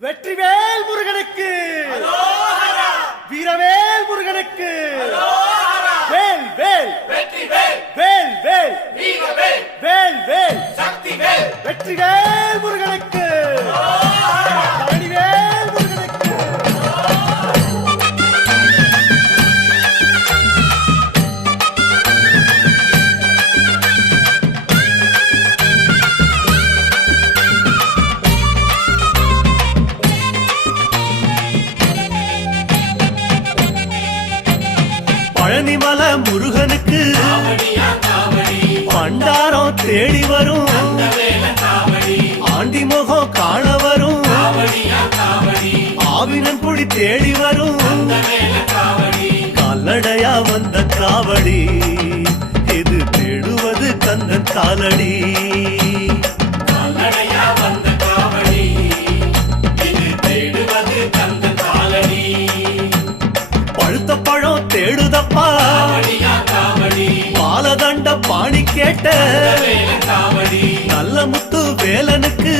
வெற்றிவேல் முருகனுக்கு, வீரவேல் முருகனுக்கு, வேல் வேல் வேல் வேல் வேல் வேல் வெற்றிவேல் முருகனுக்கு, பழனிவேல் முருகனுக்கு. பழனிமல முருகனுக்கு பண்டாரம் தேடி வரும், ஆண்டி முகம் காண வரும், ஆவினன் குடி தேடி வரும், கால்நடையா வந்த காவடி இது தேடுவது கந்தன் காலடி. பழுத்த பழம் தேடுதப்பா, பாலதண்ட பாணி கேட்ட நல்ல முத்து வேலனுக்கு